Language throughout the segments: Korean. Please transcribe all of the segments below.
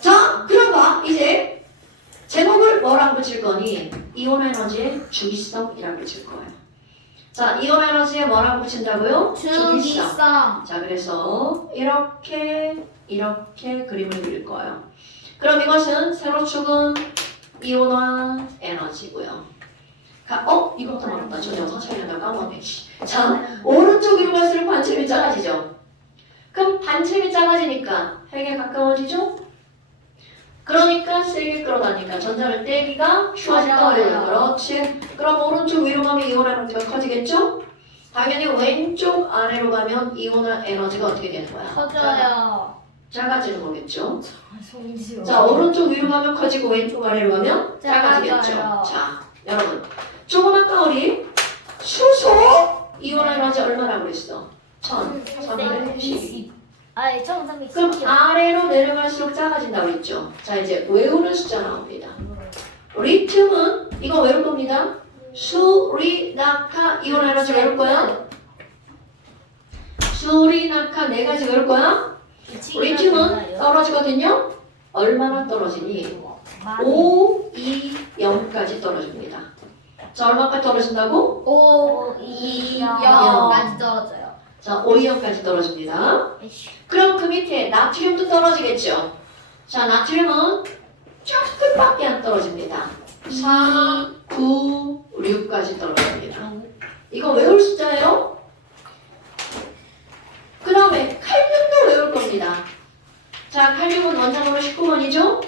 자, 그럼 봐. 이제 제목을 뭐라고 붙일 거니? 이온 에너지의 주기성이라고 붙일 거예요. 자, 이온 에너지에 뭐라고 붙인다고요? 주기성. 자, 그래서 이렇게 그림을 그릴 거예요. 그럼 이것은 세로축은 이온화 에너지고요. 이것도 말했다. 저 영상 촬영한다고 까먹었네. 자, 오른쪽 위로 갈수록 반체이 작아지죠? 그럼 반체이 작아지니까 핵에 가까워지죠? 그러니까 세게 끌어다니까 전자를 떼기가 쉬워진다 어려워요. 그렇지. 그럼 오른쪽 위로 가면 이온 에너지가 커지겠죠? 당연히 왼쪽 아래로 가면 이온 에너지가 어떻게 되는 거야? 커져요. 작아지는 거겠죠? 송지요. 자, 오른쪽 위로 가면 커지고 왼쪽 아래로 가면 작아지겠죠? 작아져요. 자, 여러분. 조금 아까 우리 수소 이온 에너지 얼마라고 그랬어? 1312. 아니 1320. 그럼 아래로 내려갈수록 작아진다고 했죠? 자, 이제 외우는 숫자 나옵니다. 리튬은 이거 외울 겁니다. 수리나카 이온 에너지 외울 거야? 수리나카 네 가지 외울 거야? 리튬은 떨어지거든요? 얼마나 떨어지니? 5, 2, 0까지 떨어집니다. 자, 얼마까지 떨어진다고? 5, 2, 0까지 떨어져요. 자, 5, 2, 0까지 떨어집니다. 그럼 그 밑에 나트륨도 떨어지겠죠? 자, 나트륨은 조금밖에 안 떨어집니다. 4, 9, 6까지 떨어집니다. 이거 외울 숫자예요? 그 다음에 칼륨도 외울 겁니다. 자, 칼륨은 원자번호 19번이죠?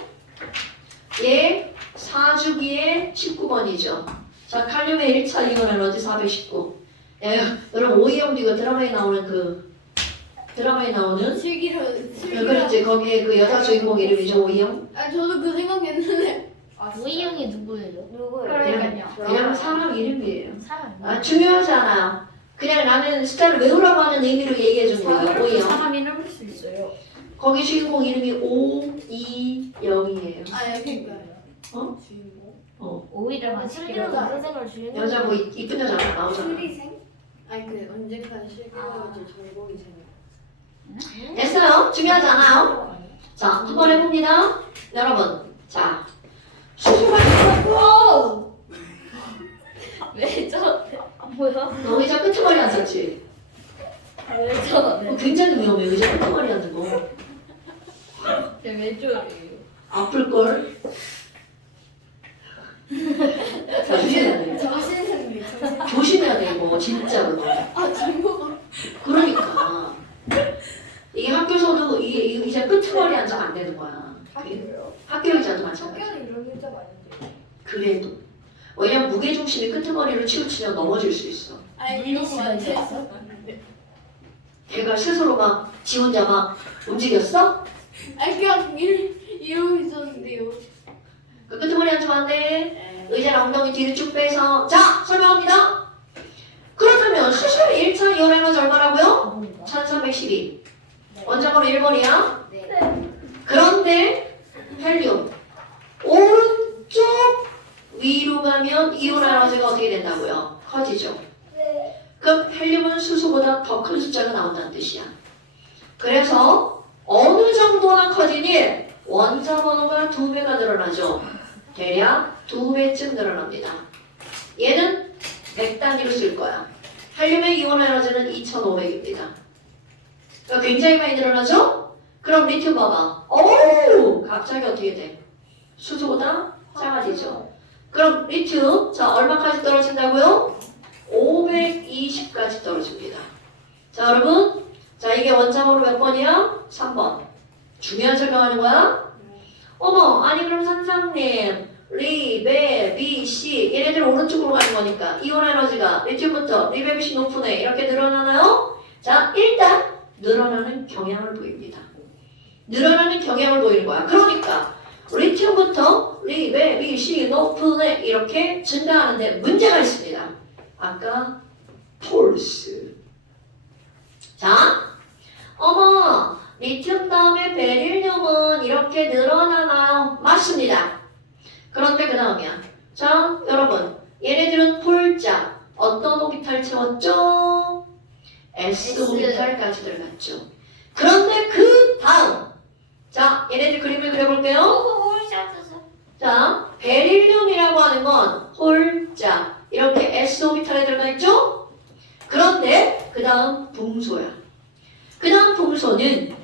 얘 4주기에 19번이죠. 자, 칼륨의 1차 이온 에너지 419. 여러분 오이영도 이거 드라마에 나오는 슬기로 그렇지, 거기에 그 여자 주인공 이름이죠, 오이영. 아 저도 그 생각했는데 우이형이 누구예요? 그러니까요. 그냥 사람 이름이에요. 사람. 아, 중요하지 않아요. 그냥 나는 숫자를 외우라고 하는 의미로 얘기해 준 거예요, 오이영. 사람 이름 볼수 있어요. 거기 주인공 이름이 5, 2, 0이에요. 아 그러니까요. 어? 주인공. 오이를 마시기로 선생을 주는 여자 뭐 이쁜 여자 나오잖아. 슬리생? 아니 그 언젠가 실기가지고 전공이 생겨. 됐어요. 중요하지 않아요. 자, 한번 해봅니다. 여러분, 자, 수소가 있고 왜 저? 뭐야? 너 의자 끄트머리 앉았지? 왜 저? 굉장히 위험해. 의자 끄트머리 앉는 거. 왜 저래요? 아플걸? 자, 조심해야 돼. 정신승리. 조심해야 돼, 이거. 진짜로. 아 정보가. 그러니까. 이게 학교에서도 이 의자 끄트머리 앉으면 안 되는 거야. 학교 의자도 마찬가지. 학교는 이런 의자 많은데. 그래도. 왜냐면 무게중심이 끄트머리로 치우치면 넘어질 수 있어. 아니 이런 거 많이 있어요? 했어. 걔가 스스로 막, 지 혼자 막 움직였어? 아니 그냥 이러고 있었는데요. 그 끄트머리 앉으면 안 돼. 의자랑 엉덩이 뒤로 쭉 빼서. 자, 설명합니다. 그렇다면 수소의 1차 이온 에너지 얼마라고요? 1312. 원자번호 1번이야. 네. 그런데 헬륨 오른쪽 위로 가면 이온 에너지가 어떻게 된다고요? 커지죠. 그럼 헬륨은 수소보다 더 큰 숫자가 나온다는 뜻이야. 그래서 어느 정도나 커지니 원자 번호가 2배가 늘어나죠. 대략 2배쯤 늘어납니다. 얘는 100단위로 쓸 거야. 헬륨의 이온 에너지는 2500입니다. 그러니까 굉장히 많이 늘어나죠? 그럼 리튬 봐봐. 어우! 갑자기 어떻게 돼? 수소보다 작아지죠. 그럼 리튬, 자, 얼마까지 떨어진다고요? 520까지 떨어집니다. 자, 여러분. 자, 이게 원자번호 몇 번이야? 3번. 중요한 설명하는 거야? 어머, 아니 그럼 선생님, 리, 베, 비, 시 얘네들 오른쪽으로 가는 거니까 이온 에너지가 리튬부터 리, 베, 비, 시 높으네 이렇게 늘어나나요? 자, 일단 늘어나는 경향을 보입니다. 늘어나는 경향을 보이는 거야. 그러니까 리튬부터 리, 베, 비, 시 높으네 이렇게 증가하는데 문제가 있습니다. 아까 폴스. 자, 어머, 리튬 다음에 베릴륨은 이렇게 늘어나나요? 맞습니다. 그런데 그 다음이야. 자, 여러분, 얘네들은 폴자 어떤 오비탈 채웠죠? S 오비탈까지 들어갔죠. 그런데 그 다음 자, 얘네들 그림을 그려볼게요. 홀샷에서. 자, 베릴륨이라고 하는 건 홀자 이렇게 S 오비탈에 들어가 있죠? 그런데 그 다음 붕소야. 그 다음 붕소는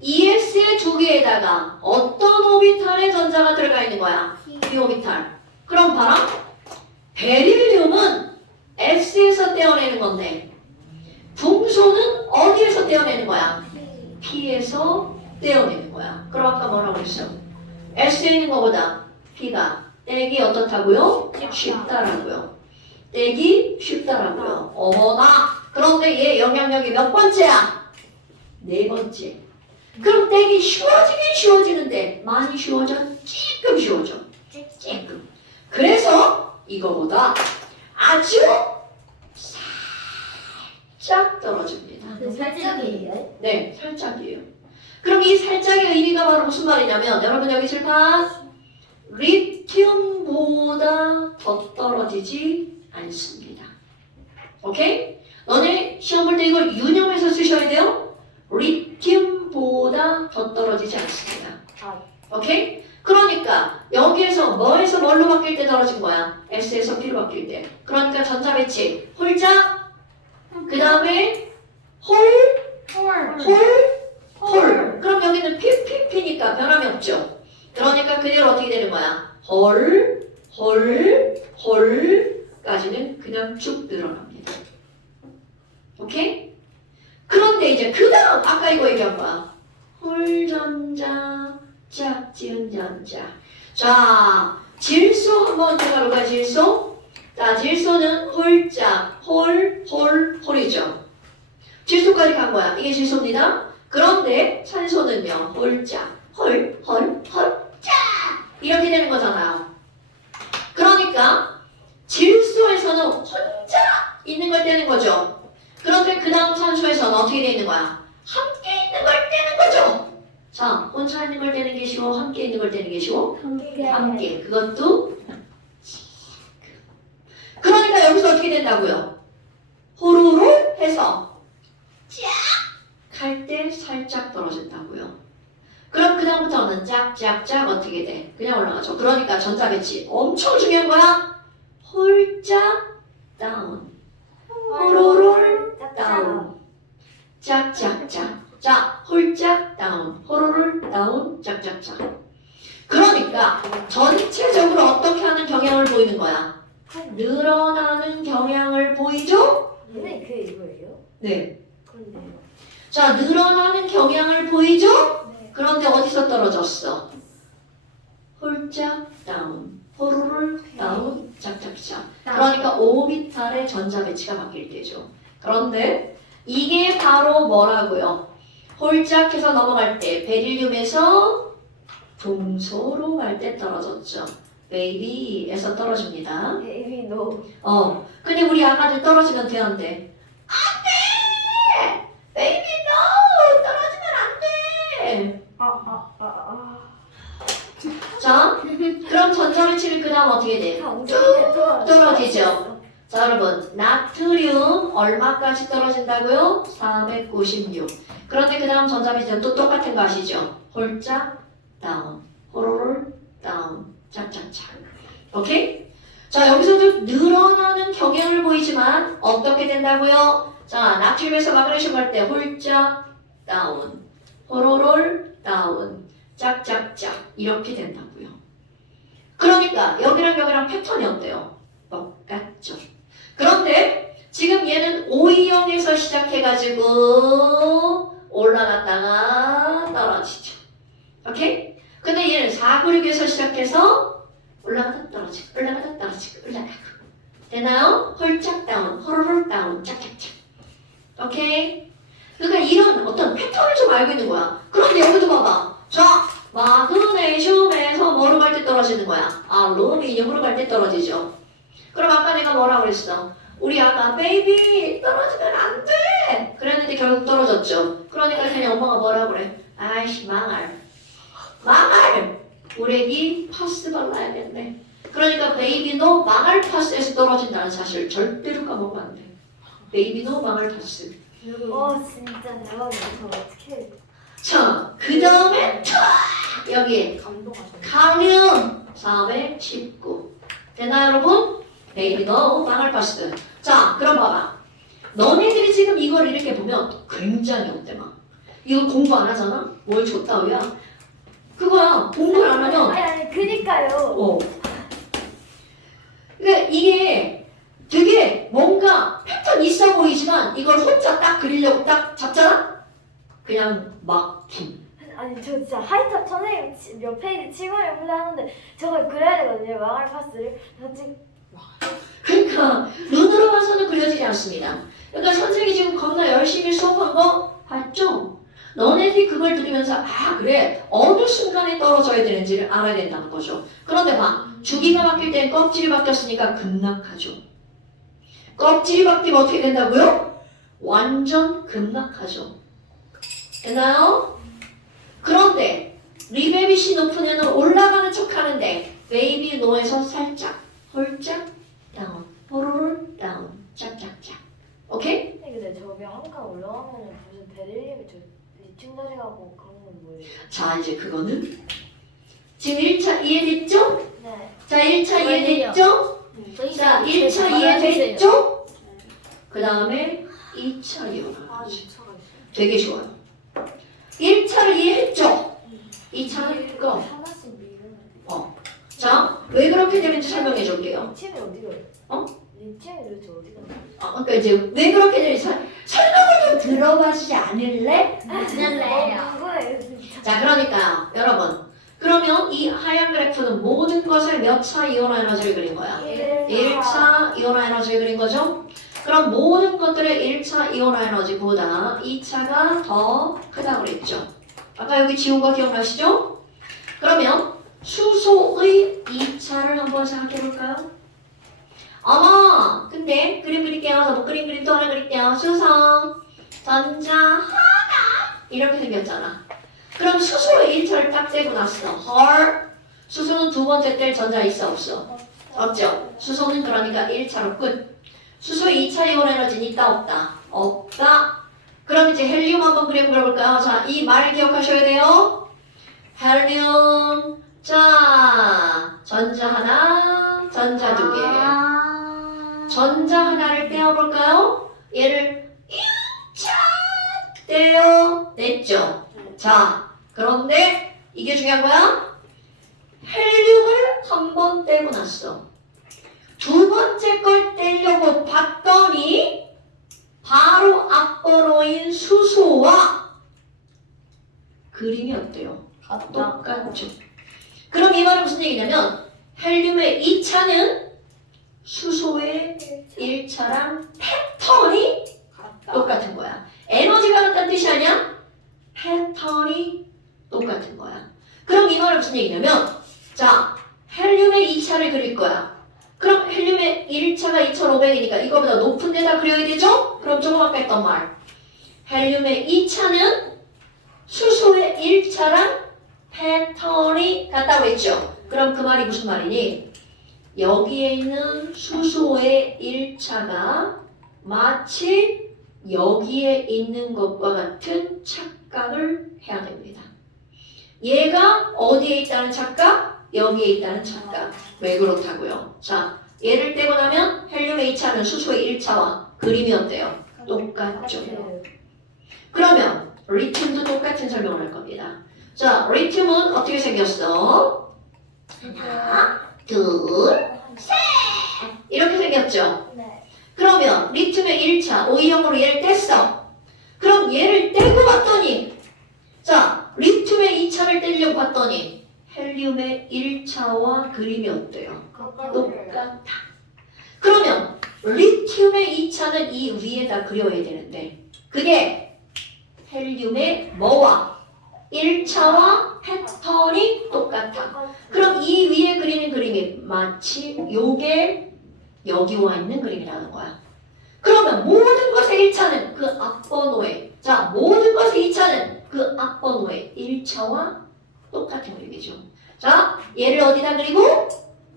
ES의 두 개에다가 어떤 오비탈의 전자가 들어가 있는 거야? P 오비탈. 그럼 봐라. 베릴륨은 S에서 떼어내는 건데 붕소는 어디에서 떼어내는 거야? P에서 떼어내는 거야. 그럼 아까 뭐라고 했어? S에 있는 것보다 P가 떼기 어떻다고요? 쉽다라고요. 떼기 쉽다라고요. 어머나! 그런데 얘 영향력이 몇 번째야? 네 번째. 그럼 떼기 쉬워지긴 쉬워지는데 많이 쉬워져? 조금 쉬워져. 조금. 그래서 이거보다 아주 살짝 떨어집니다. 살짝이에요? 네, 살짝이에요. 그럼 이 살짝의 의미가 바로 무슨 말이냐면 여러분 여기 칠판 리튬보다 더 떨어지지 않습니다. 오케이? 너네 시험 볼 때 이걸 유념해서 쓰셔야 돼요. 리튬보다 더 떨어지지 않습니다. 오케이? 그러니까 여기에서 뭐에서 뭘로 바뀔 때 떨어진 거야? S에서 P로 바뀔 때. 그러니까 전자 배치 홀자 그 다음에 홀. 그럼 여기는 P니까 변함이 없죠. 그러니까 그대로 어떻게 되는 거야? 홀까지는 그냥 쭉 늘어납니다. 오케이? 그런데 이제 그 다음 아까 이거 얘기한 거야. 홀전자, 짝지은 전자. 자, 질소 한번 들어가볼까요? 질소? 자, 질소는 홀짝, 홀이죠. 질소까지 간 거야. 이게 질소입니다. 그런데 산소는요, 홀짝, 짝! 이렇게 되는 거잖아요. 그러니까 질소에서는 혼자 있는 걸 떼는 거죠. 그런데 그 다음 산소에서는 어떻게 돼 있는 거야? 함께 있는 걸 떼는 거죠. 자, 혼자 있는 걸 떼는 게 쉬워? 함께 있는 걸 떼는 게 쉬워? 함께. 그것도 그러니까 여기서 어떻게 된다고요? 호로로 해서 쫙 갈 때 살짝 떨어진다고요. 그럼 그 다음부터는 짝짝짝 어떻게 돼? 그냥 올라가죠. 그러니까 전자 배치 엄청 중요한 거야. 홀짝 다운, 호로롤 다운, 짝짝짝. 자, 홀짝 다운, 호로롤 다운, 짝짝짝. 그러니까 전체적으로 어떻게 하는 경향을 보이는 거야? 늘어나는 경향을 보이죠? 근데 그 이거예요? 네. 그런데요. 자, 늘어나는 경향을 보이죠? 네. 그런데 어디서 떨어졌어? 홀짝 다운, 호로롤 다운, 짝짝짝. 그러니까 오비탈의 전자 배치가 바뀔 때죠. 그런데 이게 바로 뭐라고요? 홀짝해서 넘어갈 때 베릴륨에서 붕소로 갈 때 떨어졌죠. 베이비에서 떨어집니다. 에이 너. 근데 우리 아가들 떨어지면 되는데 안 돼! 베이비 no! 떨어지면 안 돼! 자, 그럼 전자 배치는 그 다음 어떻게 돼? 떨어지죠. 자, 여러분 나트륨 얼마까지 떨어진다고요? 496. 그런데 그 다음 전자 배치는 또 똑같은 거 아시죠? 홀짝 다운, 호로롤 다운, 짝짝짝. 오케이? 자, 여기서도 늘어나는 경향을 보이지만 어떻게 된다고요? 자, 나트륨에서 마그네슘 갈 때 홀짝 다운, 호로롤 다운, 짝짝짝 이렇게 된다고요. 그러니까 여기랑 패턴이 어때요? 똑같죠. 그런데 지금 얘는 O형에서 시작해가지고 올라갔다가 떨어지죠. 오케이? 근데 얘는 496에서 시작해서 올라가다 떨어지고 올라가다 떨어지고 올라가고 되나요? 홀짝 다운, 호로롤 다운, 짝짝짝. 오케이? 그러니까 이런 어떤 패턴을 좀 알고 있는 거야. 그런데 여기도 봐봐. 자, 마그네슘에서 뭐로 갈 때 떨어지는 거야? 알루미늄으로 갈 때 떨어지죠. 그럼 아까 내가 뭐라고 그랬어? 우리 아까 베이비 떨어지면 안 돼! 그랬는데 결국 떨어졌죠. 그러니까 그냥 엄마가 뭐라고 그래? 아이씨 망할. 우리 애기 파스 발라야겠네. 그러니까 베이비도 망할 파스에서 떨어진다는 사실 절대로 까먹으면 안 돼. 베이비도 망할 파스. 진짜 대박이야. 저 어떻게? 자, 그 다음에 여기 감동하셨네. 칼륨 419 됐나요 여러분? 베이비 너 방울파스트. 자 그럼 봐봐. 너네들이 지금 이걸 이렇게 보면 굉장히 어때 막 이거 공부 안 하잖아? 뭘 줬다고야? 그거야 공부를 안 하면 아니 그니까요. 어. 그러니까 이게 되게 뭔가 패턴 있어 보이지만 이걸 혼자 딱 그리려고 딱 잡잖아? 그냥 막힘. 아니 저 진짜 하이탑 선생님 몇 페이지 칭호를 혼자 하는데 저걸 그려야 되거든요. 망할 파스를. 저 지금 그러니까 눈으로 봐서는 그려지지 않습니다. 그러니까 선생님이 지금 겁나 열심히 수업한 거 봤죠? 너네들이 그걸 들으면서 아 그래 어느 순간에 떨어져야 되는지를 알아야 된다는 거죠. 그런데 봐 주기가 바뀔 땐 껍질이 바뀌었으니까 급락하죠. 껍질이 바뀌면 어떻게 된다고요? 완전 급락하죠. 됐나요? 그런데 리베비시 높은 애는 올라가는 척 하는데 베이비 노에서 살짝 홀짝 다운 호로롤 다운 짝짝짝 오케이? 근데 저기 한 칸 올라가면 무슨 베를림이 저 리튬 자리가고 그런 건 뭐예요? 자 이제 그거는 지금 1차 이해됐죠? 네. 자 1차 이해됐죠? 자 1차 이해됐죠? 그 다음에 2차 이해가 되게 좋아요. 1차를 이해했죠? 2차는 그거 하나씩 미루는. 자 왜 그렇게 되는지 설명해 줄게요. 리튬이 어디 가요? 어? 리튬이 도대체 어디 가요? 그러니까 이제 왜 그렇게 되는지 설명을 좀 들어봐주지 않을래? 뭐예요 진짜? 자 그러니까 여러분 그러면 이 하얀 그래프는 모든 것을 몇 차 이온화 에너지를 그린 거야? 1차 이온화 에너지를 그린 거죠? 그럼 모든 것들의 1차 이온화 에너지보다 2차가 더 크다고 그랬죠? 아까 여기 지운 거 기억나시죠? 그러면 수소의 2차를 한번 생각해 볼까요? 어머 근데 그림 그릴게요. 저 뭐 그림 또 하나 그릴게요. 수소 전자 하나 이렇게 생겼잖아. 그럼 수소의 1차를 딱 떼고 났어. 헐 수소는 두 번째 뗄 전자 있어 없어? 없죠. 수소는 그러니까 1차로 끝. 수소의 2차 이온 에너지는 있다 없다? 없다. 그럼 이제 헬륨 한번 그림 그려볼까요? 자, 이 말 기억하셔야 돼요. 헬륨. 자, 전자 하나, 전자 두 개. 전자 하나를 떼어볼까요? 얘를 1차 떼어냈죠. 자, 그런데 이게 중요한 거야. 헬륨을 한 번 떼고 났어. 두 번째 걸 떼려고 봤더니 바로 앞번호인 수소와 그림이 어때요? 똑같죠. 그럼 이 말은 무슨 얘기냐면 헬륨의 2차는 수소의 1차랑 패턴이 똑같은 거야. 에너지가 같다는 뜻이 아니야? 패턴이 똑같은 거야. 그럼 이 말은 무슨 얘기냐면 자 헬륨의 2차를 그릴 거야. 그럼 헬륨의 1차가 2500이니까 이거보다 높은 데다 그려야 되죠? 그럼 조금 아까 했던 말 헬륨의 2차는 수소의 1차랑 패턴이 같다고 했죠? 그럼 그 말이 무슨 말이니? 여기에 있는 수소의 1차가 마치 여기에 있는 것과 같은 착각을 해야 됩니다. 얘가 어디에 있다는 착각? 여기에 있다는 착각. 왜 그렇다고요? 자, 얘를 떼고 나면 헬륨의 2차는 수소의 1차와 그림이 어때요? 똑같죠. 그러면 리튬도 똑같은 설명을 할 겁니다. 자, 리튬은 어떻게 생겼어? 하나, 둘, 셋! 이렇게 생겼죠? 네. 그러면 리튬의 1차, O형으로 얘를 뗐어. 그럼 얘를 떼고 봤더니 자, 리튬의 2차를 떼려고 봤더니 헬륨의 1차와 그림이 어때요? 똑같아. 그러면 리튬의 2차는 이 위에다 그려야 되는데 그게 헬륨의 뭐와 1차와 패턴이 똑같아. 그럼 이 위에 그리는 그림이 마치 요게 여기 와 있는 그림이라는 거야. 그러면 모든 것의 1차는 그 앞번호에 자 모든 것의 2차는 그 앞번호의 1차와 똑같은 그림이죠. 자 얘를 어디다 그리고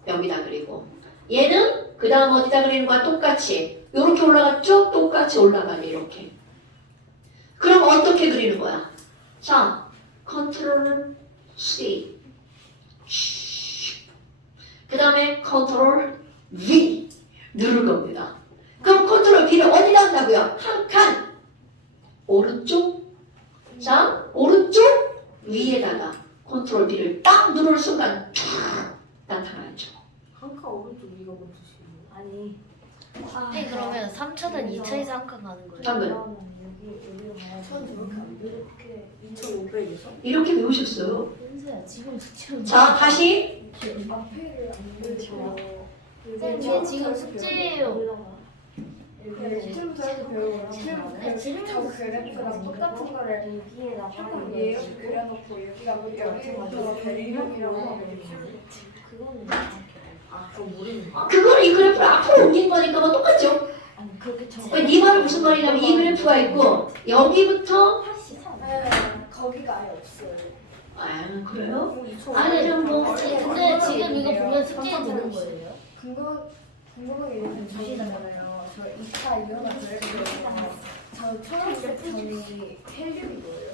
여기다 그리고 얘는 그 다음 어디다 그리는 거야? 똑같이 이렇게 올라갔죠? 똑같이 올라가네 이렇게. 그럼 어떻게 그리는 거야? 자, 컨트롤 C. 그 다음에 컨트롤 V 누를 겁니다. 그럼 컨트롤 V를 어디다 한다고요? 한 칸 오른쪽. 자, 오른쪽 위에다가 컨트롤 V를 딱 누를 순간 쫙 나타나죠. 한칸 오른쪽 위가 뭔 뜻이에요? 아니. 네, 그러면 3차는 2차에서 한 칸 가는 거예요. 당근. 여기로 가야 천 저렇게 안 돼? 이렇게 2,500에서? 이렇게 외우셨어요. 은서야, 지금 숙제는 자, 다시 앞에를 안 되죠. 쌤, 얘 지금 숙제예요. 지금부터 이렇게 배우고요. 네, 지금 저 그래프랑 똑같은 거를 여기에다가 조금 예열 그려놓고 여기부터 배경이라고 하면 그거는 아, 그거 모르는 거. 그거는 이 그래프를 앞으로 옮긴 거니까 뭐 똑같죠? 아니 그렇게 네 말은 무슨 말이냐면 이 그래프가 있고 여기부터 83. 네, 거기가 아예 없어요. 아 그래요? 아니, 뭐 근데 지금 이거 보면 숙제 되는 거예요. 궁금한 게 있는데 저시잖아요. 저 2차 이거나 그래프요. 저 초록색 점이 헬륨이 뭐예요?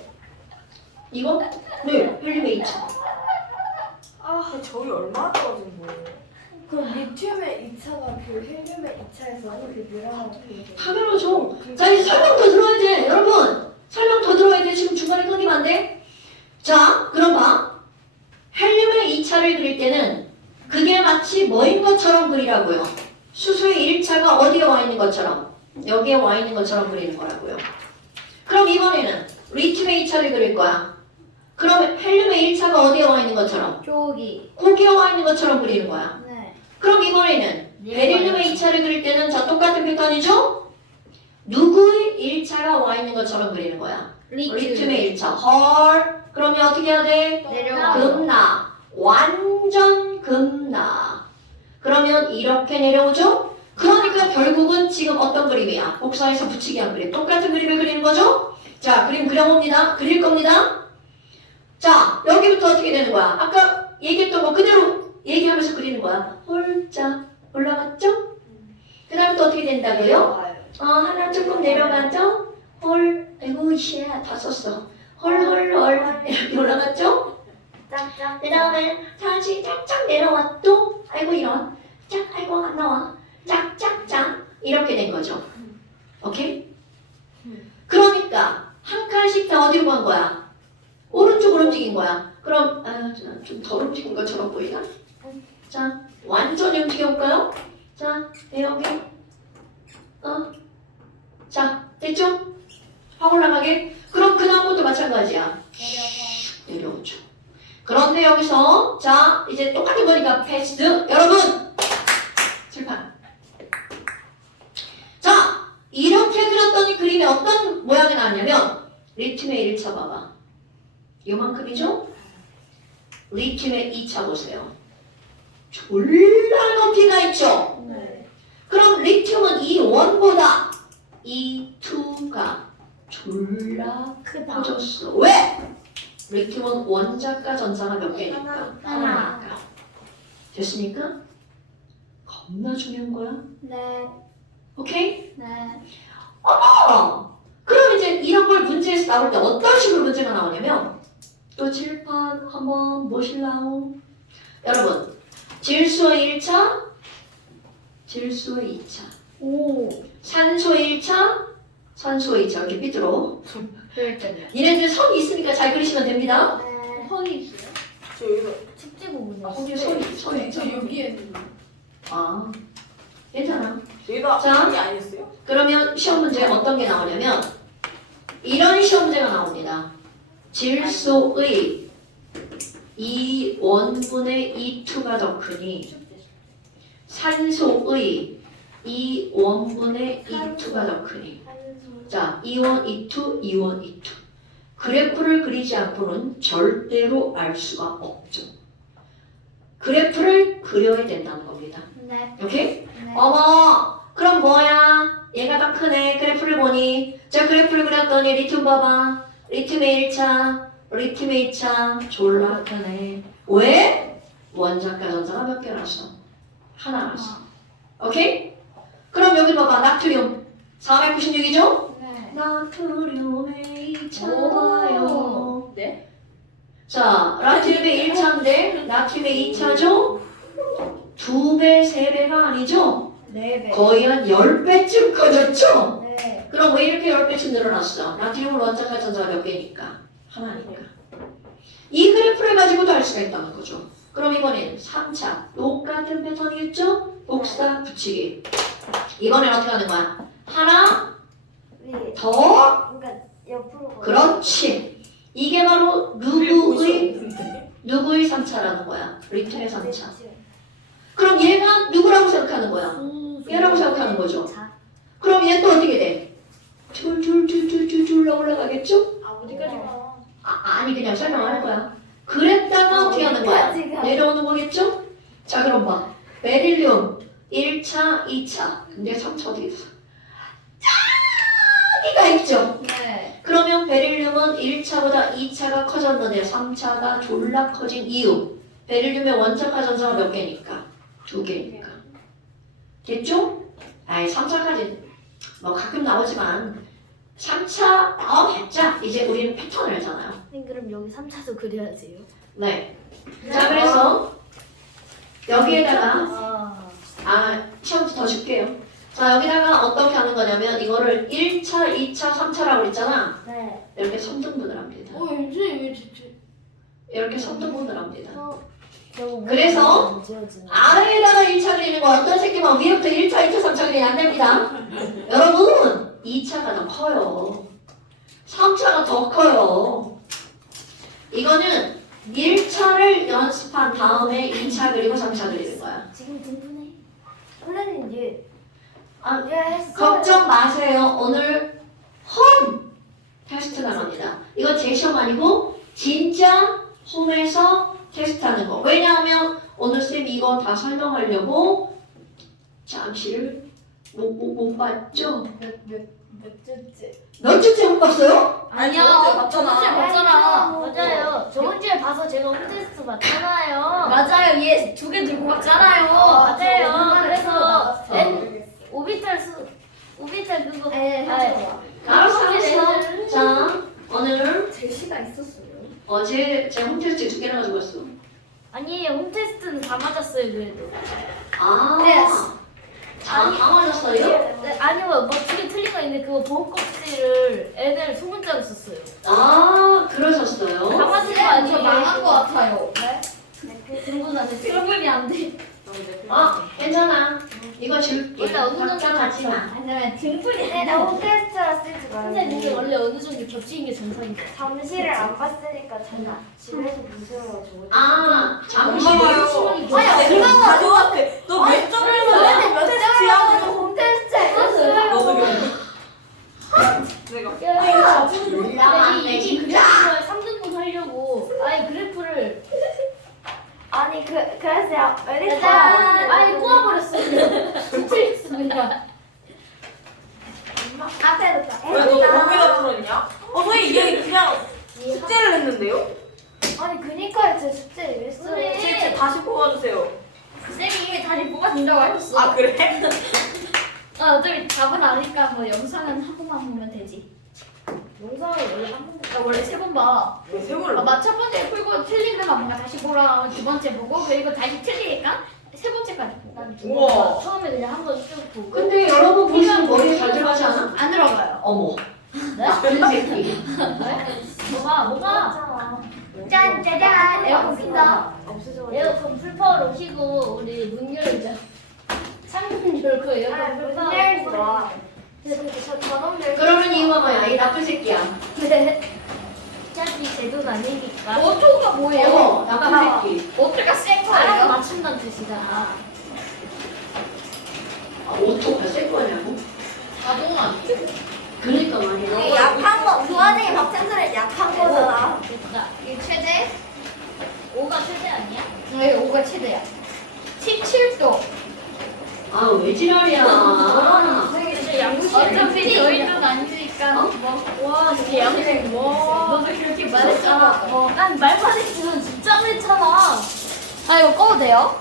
이거? 네 헬륨의 2차. 저희 얼마나 떨어진 거예요? 그럼 리튬의 2차가 그 헬륨의 2차에서 그렇게 늘어나는 거 당연하죠. 자 이제 설명 더 들어야 돼 여러분. 설명 더 들어야 돼. 지금 중간에 끊기면 안 돼. 자 그럼 봐. 헬륨의 2차를 그릴 때는 그게 마치 뭐인 것처럼 그리라고요. 수소의 1차가 어디에 와 있는 것처럼 여기에 와 있는 것처럼 그리는 거라고요. 그럼 이번에는 리튬의 2차를 그릴 거야. 그럼 헬륨의 1차가 어디에 와 있는 것처럼 저기. 거기에 와 있는 것처럼 그리는 거야. 네. 그럼 이번에는 베릴륨의 2차를 그릴 때는 자 똑같은 패턴이죠? 누구의 1차가 와 있는 것처럼 그리는 거야. 리튬의 1차. 헐. 그러면 어떻게 해야 돼? 내려가. 급나. 완전 급나. 그러면 이렇게 내려오죠? 그러니까 결국은 지금 어떤 그림이야? 복사해서 붙이기 한 그림. 똑같은 그림을 그리는 거죠? 자, 그림 그려봅니다. 그릴 겁니다. 자, 여기부터 어떻게 되는 거야? 아까 얘기했던 거 그대로 얘기하면서 그리는 거야. 홀짝 올라갔죠? 그 다음에 또 어떻게 된다고요? 하나 조금 내려가죠? 홀, 아이고, 다 썼어. 홀, 이렇게 올라갔죠? 짱짱. 그 다음에 다시 짝짝 내려왔도, 아이고, 이런. 짝, 아이고, 안 나와. 짝짝짝. 이렇게 된 거죠. 오케이? 그러니까, 한 칸씩 다 어디로 간 거야? 오른쪽으로 움직인 거야. 그럼, 좀 덜 움직인 것처럼 보이나? 자, 완전히 움직여볼까요? 자, 여기. 자, 됐죠? 확 올라가게. 그럼 그 다음 것도 마찬가지야. 내려오죠. 그런데 여기서 자 이제 똑같은 거니까 패스트. 여러분 칠판. 자 이렇게 그렸더니 그림이 어떤 모양이 나왔냐면 리튬의 1차 봐봐. 요만큼이죠? 리튬의 2차 보세요. 졸라 높이가 있죠? 네. 그럼 리튬은 이 원보다 이 2가 졸라 커졌어. 왜? 리튬은 원자가 전자가 몇 개니까? 하나니까. 됐습니까? 겁나 중요한 거야. 네. 오케이? 네. 그럼 이제 이런 걸 문제에서 나올 때 어떤 식으로 문제가 나오냐면 또 칠판 한번 보실라우? 여러분 질소의 1차, 질소의 2차, 산소의 1차, 산소의 2차 이렇게 삐뚤어. 그러니까요. 얘네들 선이 있으니까 잘 그리시면 됩니다. 네. 선이 있어요? 저 여기서 숙제 부분이요. 거기 선이 저 있잖아. 여기에 있는 아, 괜찮아. 여기가 자. 선이 아니었어요? 그러면 시험 문제 어떤 게 나오냐면 이런 시험 문제가 나옵니다. 질소의 2원분의 2,2가 더 크니 산소의 2원분의 2,2가 더 크니 자 2원 2,2, 2원 2,2 그래프를 그리지 않고는 절대로 알 수가 없죠. 그래프를 그려야 된다는 겁니다. 네. 오케이? 네. 어머 그럼 뭐야? 얘가 더 크네. 그래프를 보니 자 그래프를 그렸더니 리튬 봐봐. 리튬의 1차 리튬의 2차 졸라 크네. 왜? 원자과 전자가 몇 개라서? 하나라서. 오케이? 그럼 여기 봐봐. 나트륨 496이죠? 네. 나트륨의 2차요. 네? 자, 나트륨의 1차인데 나트륨의 2차죠? 2배, 3배가 아니죠? 네 배. 거의 한 10배쯤 커졌죠? 네. 그럼 왜 이렇게 10배쯤 늘어났어? 나트륨을 원자가 전자가 몇 개니까? 하나니까. 이 그래프를 가지고도 알 수가 있다는 거죠. 그럼 이번엔 3차 똑같은 패턴이겠죠? 복사 붙이기. 이번엔 어떻게 하는 거야? 하나 위. 더 그러니까 옆으로. 그렇지. 이게 바로 누구의 3차라는 거야. 리틀의 3차. 그럼 얘가 누구라고 생각하는 거야? 얘라고 생각하는 거죠. 그럼 얘 또 어떻게 돼? 툴툴툴툴툴툴 올라가겠죠? 아 어디까지 가? 아니 그냥 설명하는 거야. 그랬다가 어떻게 하는 거야? 내려오는 거겠죠? 자 그럼 봐. 베릴륨 1차, 2차. 근데 3차 어디 있어? 저기가 있죠? 네. 그러면 베릴륨은 1차보다 2차가 커졌는데 3차가 졸라 커진 이유. 베릴륨의 원자가 전자가 몇 개니까? 2개니까. 됐죠? 아이 3차까지 뭐 가끔 나오지만 3차 나와봤자 이제 우리는 패턴을 알잖아요. 그럼 여기 3차도 그려야지요. 네. 자 그래서 여기에다가 시험지 더 줄게요. 자 여기다가 어떻게 하는 거냐면 이거를 1차, 2차, 3차라고 그랬잖아. 네. 이렇게 3등분을 합니다. 이제 왜 대체? 이렇게 3등분을 합니다. 저거 그래서 안 지워지네. 아래에다가 1차 그리는 거 어떤 새끼만 위에부터 1차, 2차, 3차 그리면 안 됩니다. 여러분 2차가 더 커요. 3차가 더 커요. 이거는 1차를 연습한 다음에 2차 그리고 3차 그리는 거야. 지금 등분해. 선생님 얘. 아, 얘 했어요. 걱정 마세요. 오늘 홈 테스트 나갑니다. 이거 제 시험 아니고 진짜 홈에서 테스트하는 거. 왜냐하면 오늘 쌤이 이거 다 설명하려고 잠시를 못 봤죠? 몇 주째? 몇 주째 못 봤어요? 아니요. 맞잖아. 저번 주에 봤잖아. 맞아요. 저번 주에 봐서 제가 홈테스트 봤잖아요. 맞아요. 얘 두 개 들고 왔잖아요. 맞아요. 그래서 모르겠어. 오비탈 그거. 네, 알았어. 자, 오늘 제시가 있었어요. 어제 제 홈테스트 2개나 가지고 왔어. 아니에요. 홈테스트는 다 맞았어요. 그래도. 아, 네. 다 맞았어요? 네, 아니요. 뭐 두 개 틀린 거 있는데 그거 보호 껍질을 애들 소문자로 썼어요. 아, 그러셨어요? 다 맞은 거 저 아니에요? 망한 거 같아요. 등분 안 돼. 등분이 안 돼. 괜찮아. 이거 줄게. 원래 어느 정도 걱정하지 마. 아니면 등분이 네, 나 홈테스트라 쓰지 선생님 이게 말고. 원래 어느 정도 겹치는 게 정상이죠. 잠시를 안 봤으니까 제가 집에서 무서워가지고. 아, 잠시. 아니 엄마가 가져왔대. 너 몇 점을 맞아? 몇 점이야? 홈테스트 했었어요. 너도 내가. 이 그래프를 3등분 하려고 아예 그래프를 아니 그래서 짜잔! 에디터. 아예 꼬아버렸어요. 스트레스가. 앞에 놓자. 왜 너 거기다 풀었냐? 선생님 얘 그냥 숙제를 했는데요? 아니 그니까요 제 숙제를 했어요. 선생님. 제 다시 뽑아주세요. 쌤이 이미 다시 뽑아준다고 하셨어. 아 그래? 어차피 답은 아니까 뭐 영상은 한 번만 보면 되지. 영상을 원래 한 번, 나 원래 세 번 봐. 왜 세월을? 첫 번째 풀고 틀리면 뭔가 다시 보라. 두 번째 보고 그리고 다시 틀리니까 세 번째까지 보고. 난두 번. 우와. 봐. 처음에 그냥 한 번 쭉 보고. 근데 여러분 보시면 머리에 잘 들어가지 않아? 안 들어가요. 어머. 네? 나쁜 새끼. 뭐가? 짠짜잔! 에어컨 킨다. 없어져. 에어컨 풀파워로 켜고 우리 문 열자. 창문 열고 에어컨 풀파워로 열지 켜고. 마. 저 전원 열. 그러는 이유가 뭐야? 이 나쁜 새끼야. 어차피 제 돈 아니니까. 오토가 뭐예요? 어머, 나쁜 새끼. 오토가 센 알아서 거예요? 맞춘다는 뜻이잖아. 오토가 센 거냐고? 자동화. 그러니까 말이야. 약한 거. 부하생이 박찬선은 약한 거잖아. 됐다. 이게 최대? 5가 최대 아니야? 네, 5가 최대야. 17도. 아, 왜 지랄이야. 근데 양심 어차피 저희 돈 아니니까 와 이게 양심 너도 그렇게 말했잖아. 난 말만 했으면 진짜 했잖아. 아, 이거 꺼도 돼요?